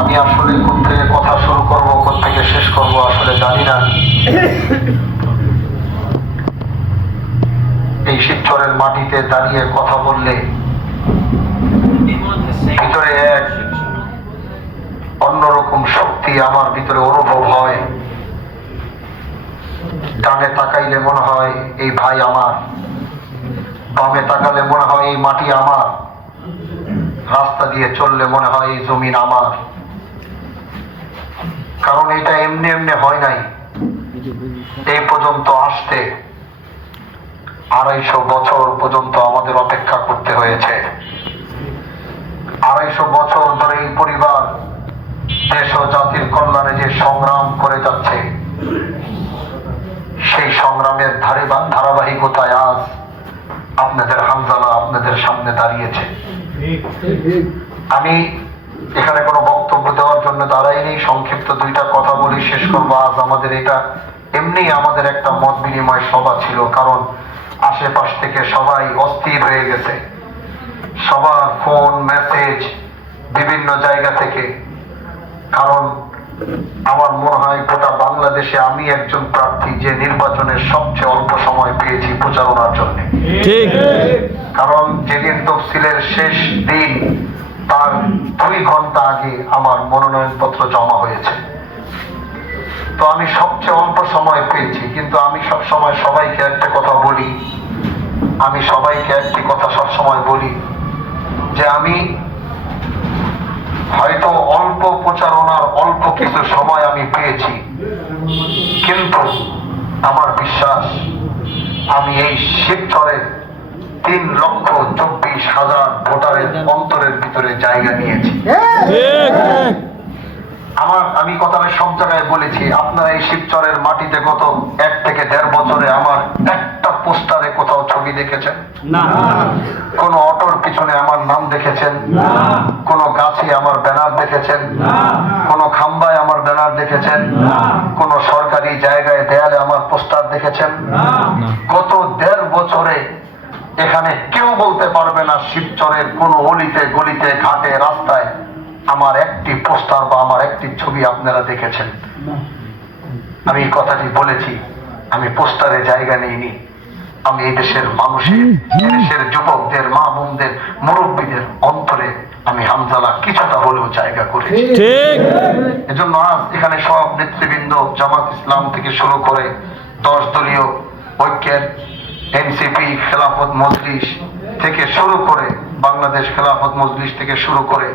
আমি আসলে কোত্থেকে কথা শুরু করব, কোত্থেকে শেষ করব আসলে জানি না। এই শিবচরের মাটিতে দাঁড়িয়ে কথা বললে ভিতরে এক অন্যরকম শক্তি আমার ভিতরে অনুভব হয়। ডানে তাকাইলে মনে হয় এই ভাই আমার, বামে তাকালে মনে হয় এই মাটি আমার, রাস্তা দিয়ে চললে মনে হয় এই জমিন আমার। কারণ এটা এমনি এমনি হয় নাই। এই পর্যন্ত আসতে 250 বছর পর্যন্ত আমাদের অপেক্ষা করতে হয়েছে। 250 বছর ধরে এই পরিবার দেশ ও জাতির কল্যাণে যে সংগ্রাম করে যাচ্ছে, সেই সংগ্রামের ধারাবাহিকতায় আজ আপনাদের হানজালা আপনাদের সামনে দাঁড়িয়েছে। আমি এখানে কোনো বক্তব্য দেওয়ার জন্য দাঁড়াইনি, সংক্ষিপ্ত দুইটা কথা বলি শেষ করবো। আজ আমাদের এটা এমনি আমাদের একটা মত বিনিময় সভা ছিল, কারণ আশেপাশ থেকে সবাই অস্থির হয়ে গেছে। সবার ফোন মেসেজ বিভিন্ন জায়গা থেকে। কারণ আমার মনে হয় গোটা বাংলাদেশে আমি একজন প্রার্থী যে নির্বাচনের সবচেয়ে অল্প সময় পেয়েছি প্রচারণার জন্য। কারণ যেদিন তফসিলের শেষ দিন তার 2 ঘন্টা আগে আমার মনোনয়ন পত্র জমা হয়েছে। তো আমি সবচেয়ে অল্প সময় পেয়েছি। কিন্তু আমি সব সময় সবাইকে একটা কথা বলি, আমি সবাইকে একটি কথা সব সময় বলি যে আমি হয়তো অল্প প্রচারণার অল্প কিছু সময় আমি পেয়েছি, কিন্তু আমার বিশ্বাস আমি এই শিবচরের 3,24,000 ভোটারের অন্তরের ভিতরে জায়গা নিয়েছি। আমি কথাটা সব জায়গায় বলেছি। আপনারা এই শিবচরের মাটিতে গত 1 থেকে 1.5 বছরে আমার একটা পোস্টারে কোথাও ছবি দেখেছেন? না। কোন অটোর পিছনে আমার নাম দেখেছেন? না। কোন গাছে আমার ব্যানার দেখেছেন? না। কোন খাম্বায় আমার ব্যানার দেখেছেন? না। কোন সরকারি জায়গায় দেয়ালে আমার পোস্টার দেখেছেন? না। গত 1.5 বছরে এখানে কেউ বলতে পারবে না শিবচরের কোন অলিতে গলিতে ঘাটে রাস্তায় আমার একটি পোস্টার বা আমার একটি ছবি আপনারা দেখেছেন? আমি এই কথাটি বলেছি। আমি পোস্টারে জায়গা নিইনি। আমি এই দেশের মানুষের, দেশের যুবকদের, মা বোনদের, মুরব্বীদের অন্তরে আমি হানজালা কিছুটা হলেও জায়গা করেছি। এজন্য আজ এখানে সব নেতৃবৃন্দ, জামাত ইসলাম থেকে শুরু করে 10 দলীয় ঐক্যের এনসিপি, খেলাফত মজলিস থেকে শুরু করে, বাংলাদেশ খেলাফত মজলিস থেকে শুরু করে